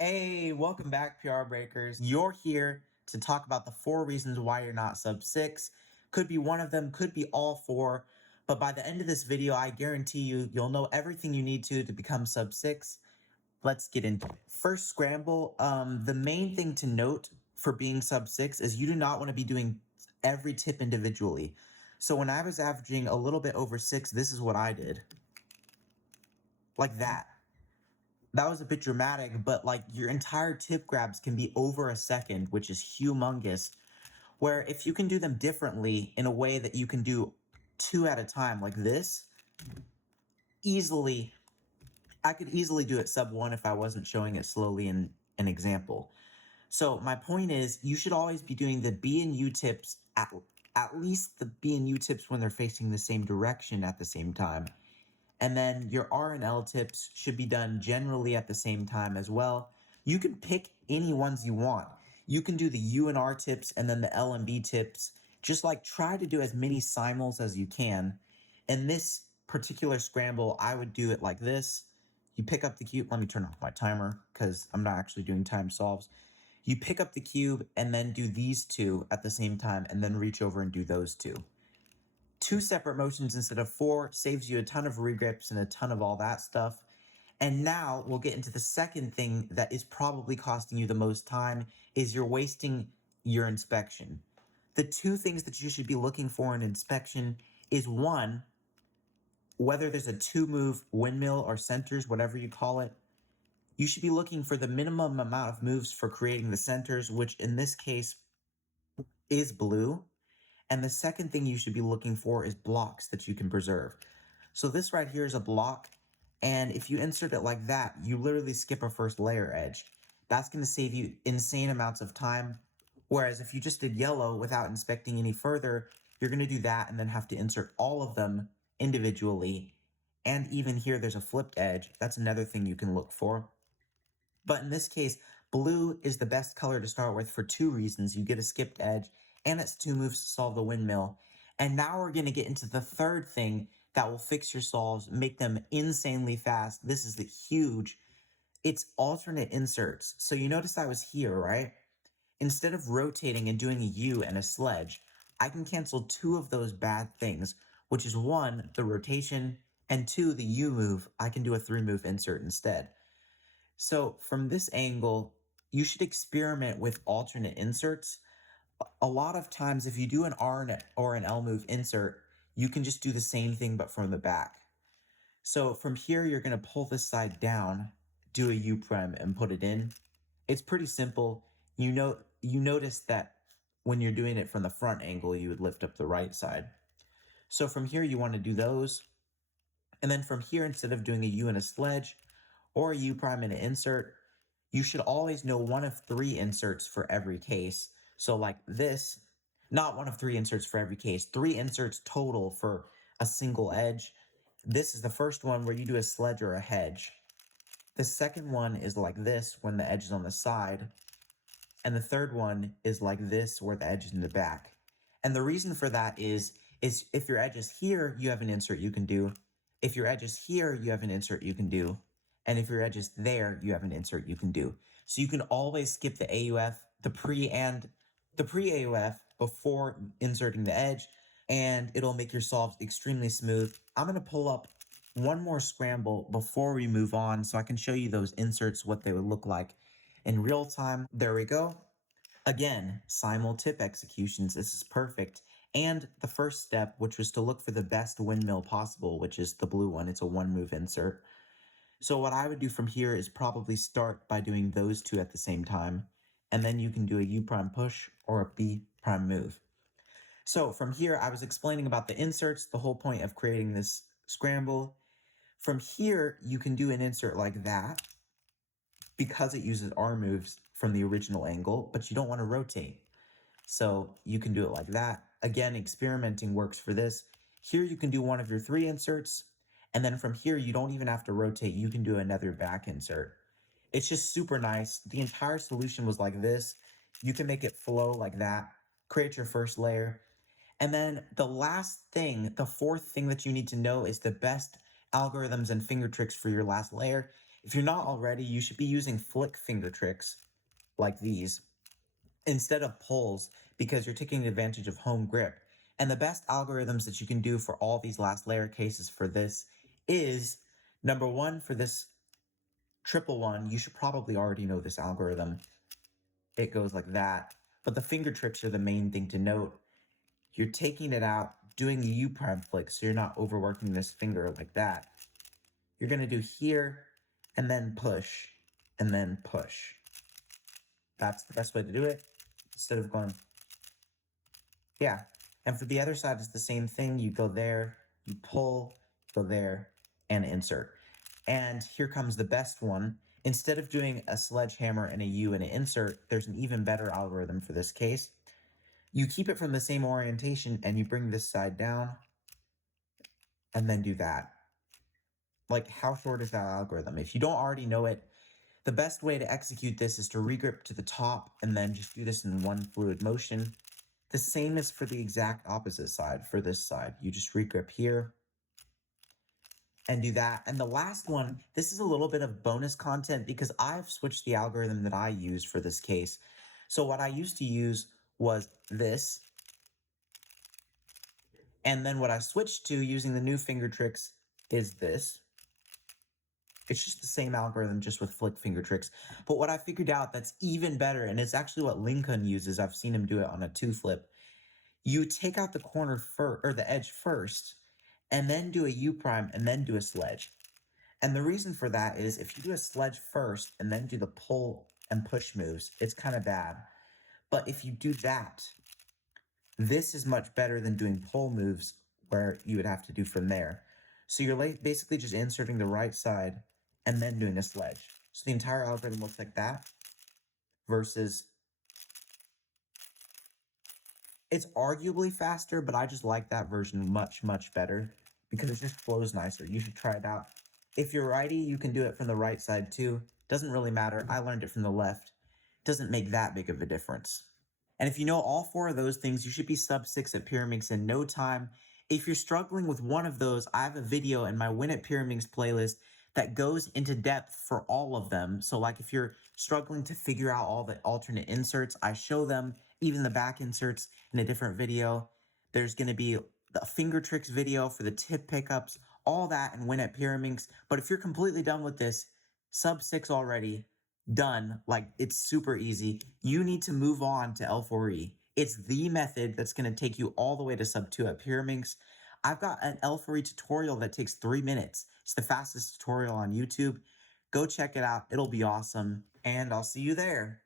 Hey, welcome back, PR Breakers. You're here to talk about the 4 reasons why you're not sub 6. Could be one of them, could be all 4. But by the end of this video, I guarantee you'll know everything you need to become sub 6. Let's get into it. First scramble, the main thing to note for being sub 6 is you do not want to be doing every tip individually. So when I was averaging a little bit over 6, this is what I did. Like that. That was a bit dramatic, but like your entire tip grabs can be over a second, which is humongous. Where if you can do them differently in a way that you can do 2 at a time like this, I could easily do it sub 1 if I wasn't showing it slowly in an example. So my point is you should always be doing the B and U tips, at least the B and U tips when they're facing the same direction at the same time. And then your R and L tips should be done generally at the same time as well. You can pick any ones you want. You can do the U and R tips and then the L and B tips. Just like try to do as many simuls as you can. In this particular scramble, I would do it like this. You pick up the cube. Let me turn off my timer because I'm not actually doing time solves. You pick up the cube and then do these 2 at the same time and then reach over and do those 2. 2 separate motions instead of 4 saves you a ton of regrips and a ton of all that stuff. And now we'll get into the second thing that is probably costing you the most time is you're wasting your inspection. The 2 things that you should be looking for in inspection is 1, whether there's a 2-move windmill or centers, whatever you call it. You should be looking for the minimum amount of moves for creating the centers, which in this case is blue. And the second thing you should be looking for is blocks that you can preserve. So this right here is a block. And if you insert it like that, you literally skip a first layer edge. That's going to save you insane amounts of time. Whereas if you just did yellow without inspecting any further, you're going to do that and then have to insert all of them individually. And even here, there's a flipped edge. That's another thing you can look for. But in this case, blue is the best color to start with for 2 reasons. You get a skipped edge, and it's 2 moves to solve the windmill. And now we're going to get into the third thing that will fix your solves, make them insanely fast. This is the huge. It's alternate inserts. So you notice I was here, right? Instead of rotating and doing a U and a sledge, I can cancel 2 of those bad things, which is 1, the rotation, and 2, the U move. I can do a 3-move insert instead. So from this angle, you should experiment with alternate inserts. A lot of times, if you do an R or an L move insert, you can just do the same thing but from the back. So from here, you're going to pull this side down, do a U prime, and put it in. It's pretty simple. You notice that when you're doing it from the front angle, you would lift up the right side. So from here, you want to do those. And then from here, instead of doing a U and a sledge or a U prime and an insert, you should always know 1 of 3 inserts for every case. So like this, not 1 of 3 inserts for every case, 3 inserts total for a single edge. This is the first one where you do a sledge or a hedge. The second one is like this when the edge is on the side. And the third one is like this where the edge is in the back. And the reason for that is if your edge is here, you have an insert you can do. If your edge is here, you have an insert you can do. And if your edge is there, you have an insert you can do. So you can always skip the AUF, the pre-AUF before inserting the edge, and it'll make your solves extremely smooth. I'm going to pull up one more scramble before we move on so I can show you those inserts, what they would look like in real time. There we go. Again, simul tip executions. This is perfect. And the first step, which was to look for the best windmill possible, which is the blue one. It's a 1-move insert. So what I would do from here is probably start by doing those 2 at the same time, and then you can do a U prime push or a B prime move. So from here, I was explaining about the inserts, the whole point of creating this scramble. From here, you can do an insert like that because it uses R moves from the original angle, but you don't want to rotate. So you can do it like that. Again, experimenting works for this. Here you can do 1 of your 3 inserts. And then from here, you don't even have to rotate. You can do another back insert. It's just super nice. The entire solution was like this. You can make it flow like that. Create your first layer. And then the last thing, the 4th thing that you need to know is the best algorithms and finger tricks for your last layer If you're not already, you should be using flick finger tricks like these instead of pulls because you're taking advantage of home grip. And the best algorithms that you can do for all these last layer cases for this is number one, for this triple one, you should probably already know this algorithm. It goes like that. But the finger tricks are the main thing to note. You're taking it out, doing the U prime flick, so you're not overworking this finger like that. You're going to do here, and then push, and then push. That's the best way to do it, instead of going, yeah. And for the other side, it's the same thing. You go there, you pull, go there, and insert. And here comes the best one. Instead of doing a sledgehammer and a U and an insert, there's an even better algorithm for this case. You keep it from the same orientation and you bring this side down and then do that. Like, how short is that algorithm? If you don't already know it, the best way to execute this is to regrip to the top and then just do this in one fluid motion. The same is for the exact opposite side, for this side. You just regrip here and do that. And the last one, this is a little bit of bonus content because I've switched the algorithm that I use for this case. So what I used to use was this. And then what I switched to using the new finger tricks is this. It's just the same algorithm, just with flick finger tricks. But what I figured out that's even better, and it's actually what Lincoln uses, I've seen him do it on a 2-flip. You take out the corner first, or the edge first, and then do a U prime, and then do a sledge. And the reason for that is if you do a sledge first, and then do the pull and push moves, it's kind of bad. But if you do that, this is much better than doing pull moves where you would have to do from there. So you're basically just inserting the right side and then doing a sledge. So the entire algorithm looks like that versus, it's arguably faster, but I just like that version much, much better because it just flows nicer. You should try it out. If you're righty, you can do it from the right side too. Doesn't really matter. I learned it from the left. Doesn't make that big of a difference. And if you know all 4 of those things, you should be sub 6 at pyraminx in no time. If you're struggling with one of those, I have a video in my Win at pyraminx playlist that goes into depth for all of them. So like if you're struggling to figure out all the alternate inserts, I show them, even the back inserts in a different video. There's going to be the finger tricks video for the tip pickups, all that in Win at pyraminx. But if you're completely done with this, sub 6 already, done, like it's super easy, you need to move on to L4E. It's the method that's going to take you all the way to sub 2 at pyraminx. I've got an L4E tutorial that takes 3 minutes. It's the fastest tutorial on YouTube. Go check it out. It'll be awesome. And I'll see you there.